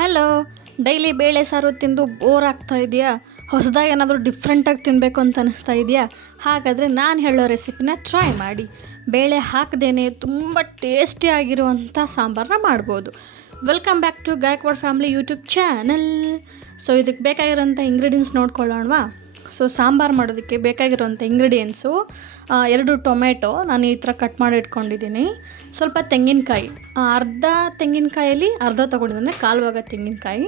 Hello. Daily ಬೇಳೆ ಸಾರು ತಿಂದು ಬೋರ್ ಆಗ್ತಾ ಇದೆಯಾ? ಹೊಸದಾಗಿ ಏನಾದರೂ ಡಿಫ್ರೆಂಟಾಗಿ ತಿನ್ನಬೇಕು ಅಂತ ಅನಿಸ್ತಾ ಇದೆಯಾ? ಹಾಗಾದರೆ ನಾನು ಹೇಳೋ ರೆಸಿಪಿನ ಟ್ರೈ ಮಾಡಿ. ಬೇಳೆ ಹಾಕದೇನೆ ತುಂಬ ಟೇಸ್ಟಿಯಾಗಿರುವಂಥ ಸಾಂಬಾರನ್ನ ಮಾಡ್ಬೋದು. Welcome back to Gaikwad family YouTube channel. So ಇದಕ್ಕೆ ಬೇಕಾಗಿರೋಂಥ ಇಂಗ್ರೀಡಿಯೆಂಟ್ಸ್ ನೋಡ್ಕೊಳ್ಳೋಣವಾ? ಸೊ ಸಾಂಬಾರು ಮಾಡೋದಕ್ಕೆ ಬೇಕಾಗಿರೋಂಥ ಇಂಗ್ರೀಡಿಯೆಂಟ್ಸು 2 ಟೊಮೆಟೊ ನಾನು ಈ ಥರ ಕಟ್ ಮಾಡಿ ಇಟ್ಕೊಂಡಿದ್ದೀನಿ. ಸ್ವಲ್ಪ ತೆಂಗಿನಕಾಯಿ, ಅರ್ಧ ತೆಂಗಿನಕಾಯಲ್ಲಿ ಅರ್ಧ ತೊಗೊಂಡಿದ್ದೀನಿ, ಕಾಲು ಭಾಗ ತೆಂಗಿನಕಾಯಿ.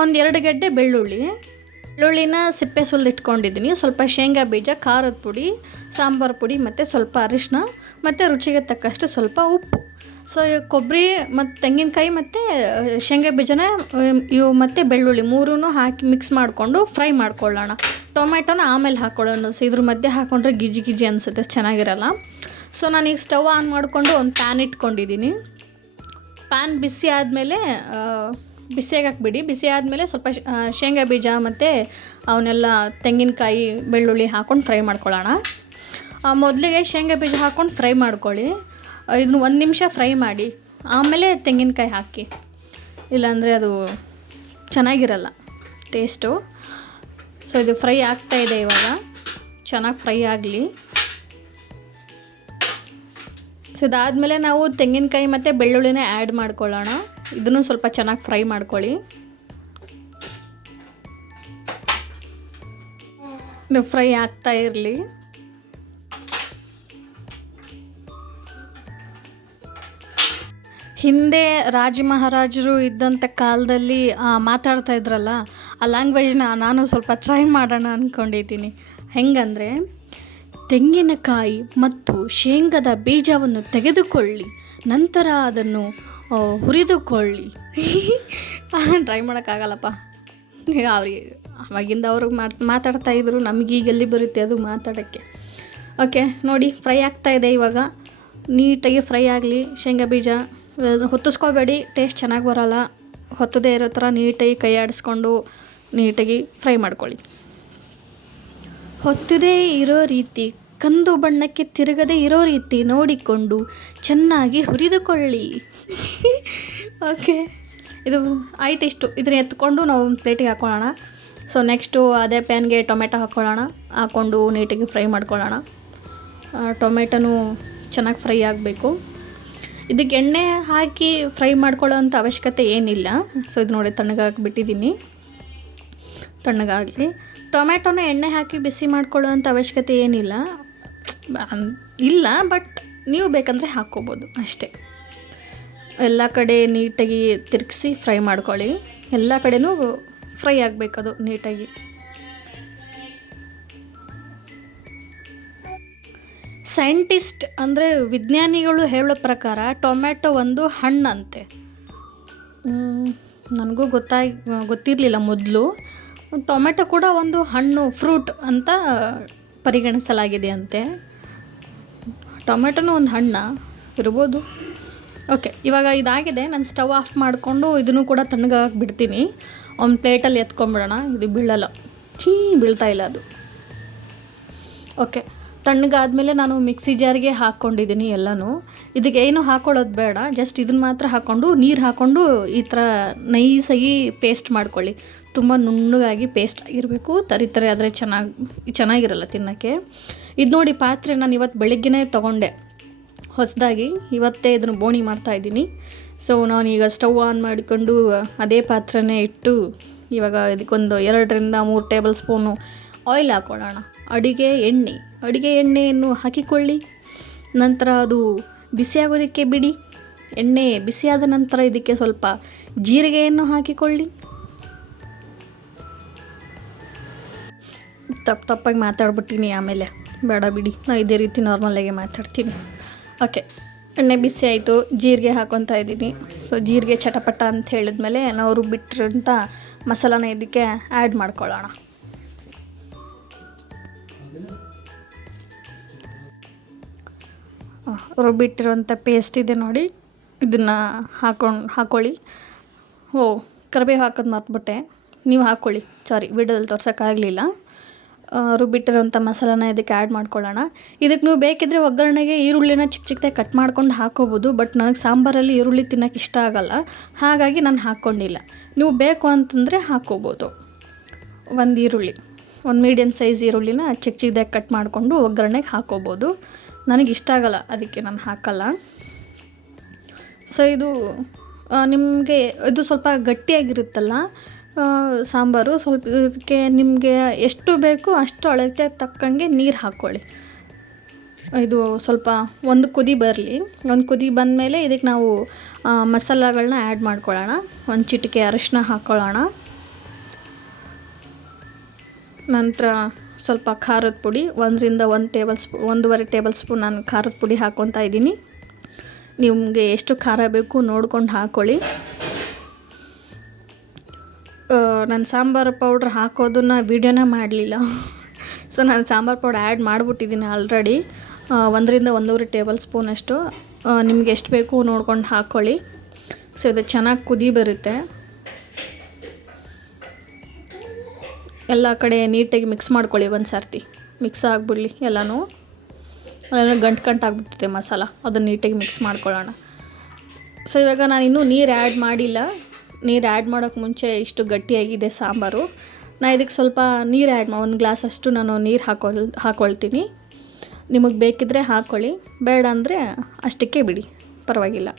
ಒಂದು 2 ಗೆಡ್ಡೆ ಬೆಳ್ಳುಳ್ಳಿನ ಸಿಪ್ಪೆ ಸುಲಿದು ಇಟ್ಕೊಂಡಿದ್ದೀನಿ. ಸ್ವಲ್ಪ ಶೇಂಗಾ ಬೀಜ, ಖಾರದ ಪುಡಿ, ಸಾಂಬಾರು ಪುಡಿ ಮತ್ತು ಸ್ವಲ್ಪ ಅರಿಶಿನ ಮತ್ತು ರುಚಿಗೆ ತಕ್ಕಷ್ಟು ಸ್ವಲ್ಪ ಉಪ್ಪು. ಸೊ ಕೊಬ್ಬರಿ ಮತ್ತು ತೆಂಗಿನಕಾಯಿ ಮತ್ತು ಶೇಂಗಾ ಬೀಜನ ಇವು ಮತ್ತು ಬೆಳ್ಳುಳ್ಳಿ ಮೂರೂ ಹಾಕಿ ಮಿಕ್ಸ್ ಮಾಡಿಕೊಂಡು ಫ್ರೈ ಮಾಡ್ಕೊಳ್ಳೋಣ. ಟೊಮೆಟೊನ ಆಮೇಲೆ ಹಾಕ್ಕೊಳ್ಳೋಣ. ಸೊ ಇದ್ರ ಮಧ್ಯೆ ಹಾಕ್ಕೊಂಡ್ರೆ ಗಿಜಿ ಅನಿಸುತ್ತೆ, ಚೆನ್ನಾಗಿರಲ್ಲ. ಸೊ ನಾನೀಗ ಸ್ಟವ್ ಆನ್ ಮಾಡಿಕೊಂಡು ಒಂದು ಪ್ಯಾನ್ ಇಟ್ಕೊಂಡಿದ್ದೀನಿ. ಪ್ಯಾನ್ ಬಿಸಿ ಆದಮೇಲೆ ಬಿಸಿಯಾಗಿ ಹಾಕ್ಬಿಡಿ. ಬಿಸಿ ಆದಮೇಲೆ ಸ್ವಲ್ಪ ಶೇಂಗಾ ಬೀಜ ಮತ್ತು ಅವನ್ನೆಲ್ಲ ತೆಂಗಿನಕಾಯಿ ಬೆಳ್ಳುಳ್ಳಿ ಹಾಕ್ಕೊಂಡು ಫ್ರೈ ಮಾಡ್ಕೊಳ್ಳೋಣ. ಮೊದಲಿಗೆ ಶೇಂಗಾ ಬೀಜ ಹಾಕ್ಕೊಂಡು ಫ್ರೈ ಮಾಡ್ಕೊಳ್ಳಿ. ಇದನ್ನು 1 ನಿಮಿಷ ಫ್ರೈ ಮಾಡಿ ಆಮೇಲೆ ತೆಂಗಿನಕಾಯಿ ಹಾಕಿ, ಇಲ್ಲಾಂದರೆ ಅದು ಚೆನ್ನಾಗಿರಲ್ಲ ಟೇಸ್ಟು. ಸೊ ಇದು ಫ್ರೈ ಆಗ್ತಾಯಿದೆ, ಇವಾಗ ಚೆನ್ನಾಗಿ ಫ್ರೈ ಆಗಲಿ. ಸೊ ಇದಾದಮೇಲೆ ನಾವು ತೆಂಗಿನಕಾಯಿ ಮತ್ತು ಬೆಳ್ಳುಳ್ಳಿನ ಆ್ಯಡ್ ಮಾಡ್ಕೊಳ್ಳೋಣ. ಇದನ್ನು ಸ್ವಲ್ಪ ಚೆನ್ನಾಗಿ ಫ್ರೈ ಮಾಡ್ಕೊಳ್ಳಿ. ಇದು ಫ್ರೈ ಆಗ್ತಾ ಇರಲಿ. ಹಿಂದೆ ರಾಜ ಮಹಾರಾಜರು ಇದ್ದಂಥ ಕಾಲದಲ್ಲಿ ಮಾತಾಡ್ತಾ ಇದ್ರಲ್ಲ, ಆ ಲ್ಯಾಂಗ್ವೇಜ್ನ ನಾನು ಸ್ವಲ್ಪ ಟ್ರೈ ಮಾಡೋಣ ಅಂದ್ಕೊಂಡಿದ್ದೀನಿ. ಹೆಂಗಂದರೆ, ತೆಂಗಿನಕಾಯಿ ಮತ್ತು ಶೇಂಗಾದ ಬೀಜವನ್ನು ತೆಗೆದುಕೊಳ್ಳಿ, ನಂತರ ಅದನ್ನು ಹುರಿದುಕೊಳ್ಳಿ. ಟ್ರೈ ಮಾಡೋಕ್ಕಾಗಲ್ಲಪ್ಪ, ಅವ್ರಿಗೆ ಅವಾಗಿಂದ ಅವ್ರಿಗೆ ಮಾತಾಡ್ತಾಯಿದ್ರು, ನಮಗೀಗ ಎಲ್ಲಿ ಬರುತ್ತೆ ಅದು ಮಾತಾಡೋಕ್ಕೆ. ಓಕೆ ನೋಡಿ, ಫ್ರೈ ಆಗ್ತಾಯಿದೆ. ಇವಾಗ ನೀಟಾಗಿ ಫ್ರೈ ಆಗಲಿ. ಶೇಂಗಾ ಬೀಜ ಹೊತ್ತಿಸ್ಕೋಬೇಡಿ, ಟೇಸ್ಟ್ ಚೆನ್ನಾಗಿ ಬರೋಲ್ಲ. ಹೊತ್ತದೇ ಇರೋ ಥರ ನೀಟಾಗಿ ಕೈ ಆಡಿಸ್ಕೊಂಡು ನೀಟಾಗಿ ಫ್ರೈ ಮಾಡ್ಕೊಳ್ಳಿ. ಹೊತ್ತದೇ ಇರೋ ರೀತಿ, ಕಂದು ಬಣ್ಣಕ್ಕೆ ತಿರುಗದೇ ಇರೋ ರೀತಿ ನೋಡಿಕೊಂಡು ಚೆನ್ನಾಗಿ ಹುರಿದುಕೊಳ್ಳಿ. ಓಕೆ, ಇದು ಆಯ್ತು. ಇಷ್ಟು ಇದನ್ನ ಎತ್ಕೊಂಡು ನಾವು ಒಂದು ಪ್ಲೇಟಿಗೆ ಹಾಕ್ಕೊಳ್ಳೋಣ. ಸೊ ನೆಕ್ಸ್ಟು ಅದೇ ಪ್ಯಾನ್ಗೆ ಟೊಮೆಟೊ ಹಾಕ್ಕೊಂಡು ನೀಟಾಗಿ ಫ್ರೈ ಮಾಡ್ಕೊಳ್ಳೋಣ. ಟೊಮೆಟೊನೂ ಚೆನ್ನಾಗಿ ಫ್ರೈ ಆಗಬೇಕು. ಇದಕ್ಕೆ ಎಣ್ಣೆ ಹಾಕಿ ಫ್ರೈ ಮಾಡ್ಕೊಳ್ಳೋ ಅಂಥ ಅವಶ್ಯಕತೆ ಏನಿಲ್ಲ. ಸೊ ಇದು ನೋಡಿ, ತಣ್ಣಗಾಗಿಬಿಟ್ಟಿದ್ದೀನಿ, ತಣ್ಣಗಾಗಲಿ. ಟೊಮೆಟೊನ ಎಣ್ಣೆ ಹಾಕಿ ಬಿಸಿ ಮಾಡ್ಕೊಳ್ಳೋ ಅಂಥ ಅವಶ್ಯಕತೆ ಏನಿಲ್ಲ ಇಲ್ಲ, ಬಟ್ ನೀವು ಬೇಕಂದರೆ ಹಾಕ್ಕೋಬೋದು ಅಷ್ಟೇ. ಎಲ್ಲ ಕಡೆ ನೀಟಾಗಿ ತಿರುಗಿಸಿ ಫ್ರೈ ಮಾಡ್ಕೊಳ್ಳಿ. ಎಲ್ಲ ಕಡೆನೂ ಫ್ರೈ ಆಗಬೇಕದು ನೀಟಾಗಿ. ಸೈಂಟಿಸ್ಟ್ ಅಂದರೆ ವಿಜ್ಞಾನಿಗಳು ಹೇಳೋ ಪ್ರಕಾರ ಟೊಮೆಟೊ ಒಂದು ಹಣ್ಣಂತೆ. ನನಗೂ ಗೊತ್ತಿರಲಿಲ್ಲ ಮೊದಲು. ಟೊಮೆಟೊ ಕೂಡ ಒಂದು ಹಣ್ಣು, ಫ್ರೂಟ್ ಅಂತ ಪರಿಗಣಿಸಲಾಗಿದೆ ಅಂತೆ. ಟೊಮೆಟೊನೂ ಒಂದು ಹಣ್ಣು ಇರ್ಬೋದು. ಓಕೆ, ಇವಾಗ ಇದಾಗಿದೆ. ನಾನು ಸ್ಟವ್ ಆಫ್ ಮಾಡಿಕೊಂಡು ಇದನ್ನು ಕೂಡ ತಣ್ಣಗಾಗಿ ಬಿಡ್ತೀನಿ. ಒಂದು ಪ್ಲೇಟಲ್ಲಿ ಎತ್ಕೊಂಬಿಡೋಣ. ಇದು ಬೀಳಲ್ಲ, ಬೀಳ್ತಾ ಇಲ್ಲ ಅದು. ಓಕೆ, ತಣ್ಣಗಾದ್ಮೇಲೆ ನಾನು ಮಿಕ್ಸಿ ಜಾರಿಗೆ ಹಾಕ್ಕೊಂಡಿದ್ದೀನಿ ಎಲ್ಲನೂ. ಇದಕ್ಕೆ ಏನು ಹಾಕ್ಕೊಳ್ಳೋದು ಬೇಡ, ಜಸ್ಟ್ ಇದನ್ನು ಮಾತ್ರ ಹಾಕ್ಕೊಂಡು ನೀರು ಹಾಕ್ಕೊಂಡು ಈ ಥರ ನೈಸಾಗಿ ಪೇಸ್ಟ್ ಮಾಡ್ಕೊಳ್ಳಿ. ತುಂಬ ನುಣ್ಣಗಾಗಿ ಪೇಸ್ಟ್ ಆಗಿರಬೇಕು. ತರಿ ಆದರೆ ಚೆನ್ನಾಗಿರಲ್ಲ ತಿನ್ನೋಕ್ಕೆ. ಇದು ನೋಡಿ, ಪಾತ್ರೆ ನಾನು ಇವತ್ತು ಬೆಳಗ್ಗೆನೇ ತೊಗೊಂಡೆ ಹೊಸದಾಗಿ. ಇವತ್ತೇ ಇದನ್ನು ಬೋಣಿ ಮಾಡ್ತಾಯಿದ್ದೀನಿ. ಸೊ ನಾನೀಗ ಸ್ಟವ್ ಆನ್ ಮಾಡಿಕೊಂಡು ಅದೇ ಪಾತ್ರೆನೇ ಇಟ್ಟು ಇವಾಗ ಇದಕ್ಕೊಂದು 2ರಿಂದ 3 ಟೇಬಲ್ ಸ್ಪೂನು ಆಯಿಲ್ ಹಾಕ್ಕೊಳ್ಳೋಣ. ಅಡುಗೆ ಎಣ್ಣೆಯನ್ನು ಹಾಕಿಕೊಳ್ಳಿ. ನಂತರ ಅದು ಬಿಸಿಯಾಗೋದಕ್ಕೆ ಬಿಡಿ. ಎಣ್ಣೆ ಬಿಸಿಯಾದ ನಂತರ ಇದಕ್ಕೆ ಸ್ವಲ್ಪ ಜೀರಿಗೆಯನ್ನು ಹಾಕಿಕೊಳ್ಳಿ. ತಪ್ಪಾಗಿ ಮಾತಾಡ್ಬಿಟ್ಟಿನಿ, ಆಮೇಲೆ ಬೇಡ ಬಿಡಿ, ನಾನು ಇದೇ ರೀತಿ ನಾರ್ಮಲಾಗಿ ಮಾತಾಡ್ತೀನಿ. ಓಕೆ, ಎಣ್ಣೆ ಬಿಸಿ ಆಯಿತು, ಜೀರಿಗೆ ಹಾಕ್ಕೊತಾ ಇದ್ದೀನಿ. ಸೊ ಜೀರಿಗೆ ಚಟಪಟ ಅಂತ ಹೇಳಿದ್ಮೇಲೆ ನಾವು ರುಬ್ಬಿಟ್ಟಿರೋಂಥ ಮಸಾಲಾನ ಇದಕ್ಕೆ ಆ್ಯಡ್ ಮಾಡ್ಕೊಳ್ಳೋಣ. ರುಬ್ಬಿಟ್ಟಿರೋಂಥ ಪೇಸ್ಟ್ ಇದೆ ನೋಡಿ, ಇದನ್ನು ಹಾಕ್ಕೊಳ್ಳಿ. ಕರಿಬೇವು ಹಾಕೋದು ಮರ್ತ್ಬಿಟ್ಟೆ, ನೀವು ಹಾಕ್ಕೊಳ್ಳಿ. ಸಾರಿ, ವಿಡಿಯೋದಲ್ಲಿ ತೋರ್ಸೋಕ್ಕಾಗಲಿಲ್ಲ. ರುಬ್ಬಿಟ್ಟಿರೋಂಥ ಮಸಾಲಾನ ಇದಕ್ಕೆ ಆ್ಯಡ್ ಮಾಡ್ಕೊಳ್ಳೋಣ. ಇದಕ್ಕೆ ನೀವು ಬೇಕಿದ್ದರೆ ಒಗ್ಗರಣೆಗೆ ಈರುಳ್ಳಿನ ಚಿಕ್ಕ ಚಿಕ್ಕದಾಗಿ ಕಟ್ ಮಾಡ್ಕೊಂಡು ಹಾಕ್ಕೋಬೋದು. ಬಟ್ ನನಗೆ ಸಾಂಬಾರಲ್ಲಿ ಈರುಳ್ಳಿ ತಿನ್ನೋಕೆ ಇಷ್ಟ ಆಗೋಲ್ಲ, ಹಾಗಾಗಿ ನಾನು ಹಾಕ್ಕೊಂಡಿಲ್ಲ. ನೀವು ಬೇಕು ಅಂತಂದರೆ ಹಾಕ್ಕೋಬೋದು. ಒಂದು ಈರುಳ್ಳಿ, ಒಂದು ಮೀಡಿಯಮ್ ಸೈಜ್ ಈರುಳ್ಳಿನ ಚಿಕ್ಕ ಚಿಕ್ಕದಾಗಿ ಕಟ್ ಮಾಡಿಕೊಂಡು ಒಗ್ಗರಣೆಗೆ ಹಾಕ್ಕೋಬೋದು. ನನಗೆ ಇಷ್ಟ ಆಗೋಲ್ಲ, ಅದಕ್ಕೆ ನಾನು ಹಾಕಲ್ಲ. ಸೊ ಇದು ನಿಮಗೆ ಇದು ಸ್ವಲ್ಪ ಗಟ್ಟಿಯಾಗಿರುತ್ತಲ್ಲ ಸಾಂಬಾರು, ಸ್ವಲ್ಪ ಇದಕ್ಕೆ ನಿಮಗೆ ಎಷ್ಟು ಬೇಕು ಅಷ್ಟು ಅಳತೆ ತಕ್ಕಂಗೆ ನೀರು ಹಾಕ್ಕೊಳ್ಳಿ. ಇದು ಸ್ವಲ್ಪ ಒಂದು ಕುದಿ ಬರಲಿ. ಒಂದು ಕುದಿ ಬಂದಮೇಲೆ ಇದಕ್ಕೆ ನಾವು ಮಸಾಲೆಗಳನ್ನ ಆ್ಯಡ್ ಮಾಡ್ಕೊಳ್ಳೋಣ. ಒಂದು ಚಿಟಿಕೆ ಅರಿಶಿನ ಹಾಕ್ಕೊಳ್ಳೋಣ. ನಂತರ ಸ್ವಲ್ಪ ಖಾರದ ಪುಡಿ, 1.5 ಟೇಬಲ್ ಸ್ಪೂನ್ ನಾನು ಖಾರದ ಪುಡಿ ಹಾಕ್ಕೊತಾ ಇದ್ದೀನಿ. ನಿಮಗೆ ಎಷ್ಟು ಖಾರ ಬೇಕು ನೋಡ್ಕೊಂಡು ಹಾಕ್ಕೊಳ್ಳಿ. ನಾನು ಸಾಂಬಾರು ಪೌಡ್ರ್ ಹಾಕೋದನ್ನ ವೀಡಿಯೋನೇ ಮಾಡಲಿಲ್ಲ. ಸೊ ನಾನು ಸಾಂಬಾರು ಪೌಡ್ರ್ ಆ್ಯಡ್ ಮಾಡಿಬಿಟ್ಟಿದ್ದೀನಿ ಆಲ್ರೆಡಿ. 1.5 ಟೇಬಲ್ ಸ್ಪೂನಷ್ಟು ನಿಮ್ಗೆ ಎಷ್ಟು ಬೇಕು ನೋಡ್ಕೊಂಡು ಹಾಕ್ಕೊಳ್ಳಿ. ಸೊ ಇದು ಚೆನ್ನಾಗಿ ಕುದಿ ಬರುತ್ತೆ. ಎಲ್ಲ ಕಡೆ ನೀಟಾಗಿ ಮಿಕ್ಸ್ ಮಾಡ್ಕೊಳ್ಳಿ. ಒಂದು ಸರ್ತಿ ಮಿಕ್ಸ್ ಆಗಿಬಿಡಲಿ ಎಲ್ಲನೂ ಗಂಟು ಆಗಿಬಿಡ್ತೈತೆ ಮಸಾಲ, ಅದನ್ನು ನೀಟಾಗಿ ಮಿಕ್ಸ್ ಮಾಡ್ಕೊಳ್ಳೋಣ. ಸೊ ಇವಾಗ ನಾನು ಇನ್ನೂ ನೀರು ಆ್ಯಡ್ ಮಾಡಿಲ್ಲ. ನೀರು ಆ್ಯಡ್ ಮಾಡೋಕ್ಕೆ ಮುಂಚೆ ಇಷ್ಟು ಗಟ್ಟಿಯಾಗಿದೆ ಸಾಂಬಾರು. ನಾನು ಇದಕ್ಕೆ ಸ್ವಲ್ಪ ನೀರು ಒಂದು ಗ್ಲಾಸಷ್ಟು ನಾನು ನೀರು ಹಾಕ್ಕೊಳ್ತೀನಿ. ನಿಮಗೆ ಬೇಕಿದ್ದರೆ ಹಾಕ್ಕೊಳ್ಳಿ, ಬೇಡ ಅಂದರೆ ಅಷ್ಟಕ್ಕೆ ಬಿಡಿ, ಪರವಾಗಿಲ್ಲ.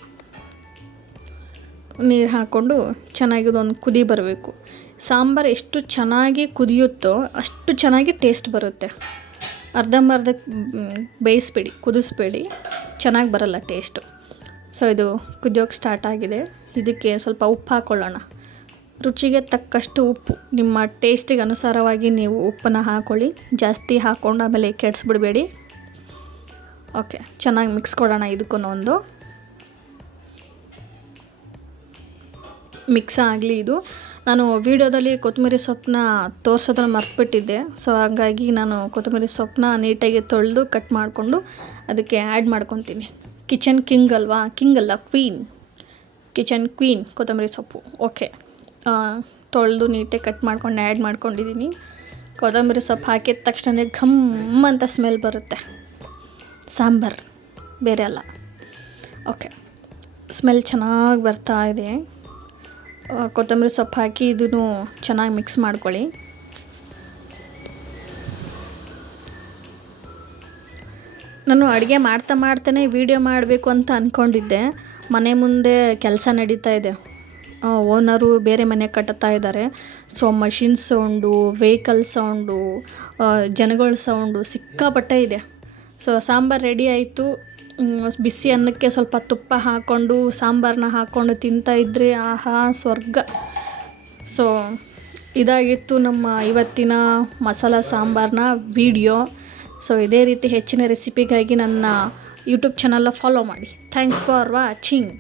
ನೀರು ಹಾಕ್ಕೊಂಡು ಚೆನ್ನಾಗಿ ಇದೊಂದು ಕುದಿ ಬರಬೇಕು. ಸಾಂಬಾರು ಎಷ್ಟು ಚೆನ್ನಾಗಿ ಕುದಿಯುತ್ತೋ ಅಷ್ಟು ಚೆನ್ನಾಗಿ ಟೇಸ್ಟ್ ಬರುತ್ತೆ. ಅರ್ಧಂಬರ್ಧಕ್ಕೆ ಬೇಯಿಸ್ಬೇಡಿ, ಕುದಿಸ್ಬೇಡಿ, ಚೆನ್ನಾಗಿ ಬರಲ್ಲ ಟೇಸ್ಟು. ಸೊ ಇದು ಕುದಿಯೋಕ್ಕೆ ಸ್ಟಾರ್ಟ್ ಆಗಿದೆ. ಇದಕ್ಕೆ ಸ್ವಲ್ಪ ಉಪ್ಪು ಹಾಕ್ಕೊಳ್ಳೋಣ. ರುಚಿಗೆ ತಕ್ಕಷ್ಟು ಉಪ್ಪು, ನಿಮ್ಮ ಟೇಸ್ಟಿಗೆ ಅನುಸಾರವಾಗಿ ನೀವು ಉಪ್ಪನ್ನು ಹಾಕ್ಕೊಳ್ಳಿ. ಜಾಸ್ತಿ ಹಾಕ್ಕೊಂಡು ಆಮೇಲೆ ಕೆಡಿಸ್ಬಿಡಬೇಡಿ. ಓಕೆ, ಚೆನ್ನಾಗಿ ಮಿಕ್ಸ್ ಕೊಡೋಣ. ಇದಕ್ಕೂ ಒಂದು ಮಿಕ್ಸ್ ಆಗಲಿ. ಇದು ನಾನು ವೀಡಿಯೋದಲ್ಲಿ ಕೊತ್ತಂಬರಿ ಸೊಪ್ಪನ್ನ ತೋರಿಸೋದನ್ನು ಮರ್ತುಬಿಟ್ಟಿದ್ದೆ. ಸೊ ಹಾಗಾಗಿ ನಾನು ಕೊತ್ತಂಬರಿ ಸೊಪ್ಪನ್ನ ನೀಟಾಗಿ ತೊಳೆದು ಕಟ್ ಮಾಡಿಕೊಂಡು ಅದಕ್ಕೆ ಆ್ಯಡ್ ಮಾಡ್ಕೊತೀನಿ. ಕಿಚನ್ ಕಿಂಗ್ ಅಲ್ವಾ, ಕಿಂಗ್ ಅಲ್ಲ, ಕಿಚನ್ ಕ್ವೀನ್ ಕೊತ್ತಂಬರಿ ಸೊಪ್ಪು. ಓಕೆ, ತೊಳೆದು ನೀಟಾಗಿ ಕಟ್ ಮಾಡ್ಕೊಂಡು ಆ್ಯಡ್ ಮಾಡ್ಕೊಂಡಿದ್ದೀನಿ. ಕೊತ್ತಂಬರಿ ಸೊಪ್ಪು ಹಾಕಿದ ತಕ್ಷಣ ಘಮ್ ಅಂತ ಸ್ಮೆಲ್ ಬರುತ್ತೆ. ಸಾಂಬಾರು ಬೇರೆ ಅಲ್ಲ. ಓಕೆ, ಸ್ಮೆಲ್ ಚೆನ್ನಾಗಿ ಬರ್ತಾ ಇದೆ. ಕೊತ್ತಂಬರಿ ಸೊಪ್ಪು ಹಾಕಿ ಇದನ್ನು ಚೆನ್ನಾಗಿ ಮಿಕ್ಸ್ ಮಾಡ್ಕೊಳ್ಳಿ. ನಾನು ಅಡುಗೆ ಮಾಡ್ತಾನೆ ವೀಡಿಯೋ ಮಾಡಬೇಕು ಅಂತ ಅಂದ್ಕೊಂಡಿದ್ದೆ. ಮನೆ ಮುಂದೆ ಕೆಲಸ ನಡೀತಾ ಇದೆ. ಓನರು ಬೇರೆ ಮನೆ ಕಟ್ಟುತ್ತಾ ಇದ್ದಾರೆ. So machine sound, vehicle sound, ಜನಗಳ ಸೌಂಡು ಸಿಕ್ಕಾಪಟ್ಟೆ ಇದೆ. ಸೊ ಸಾಂಬಾರು ರೆಡಿ ಆಯಿತು. ಬಿಸಿ ಅನ್ನಕ್ಕೆ ಸ್ವಲ್ಪ ತುಪ್ಪ ಹಾಕ್ಕೊಂಡು ಸಾಂಬಾರನ್ನ ಹಾಕ್ಕೊಂಡು ತಿಂತಾಯಿದ್ರೆ ಆಹಾ ಸ್ವರ್ಗ. ಸೊ ಇದಾಗಿತ್ತು ನಮ್ಮ ಇವತ್ತಿನ ಮಸಾಲ ಸಾಂಬಾರನ್ನ ವಿಡಿಯೋ. ಸೊ ಇದೇ ರೀತಿ ಹೆಚ್ಚಿನ ರೆಸಿಪಿಗಾಗಿ ನನ್ನ ಯೂಟ್ಯೂಬ್ ಚಾನಲ್ನ ಫಾಲೋ ಮಾಡಿ. Thanks for watching.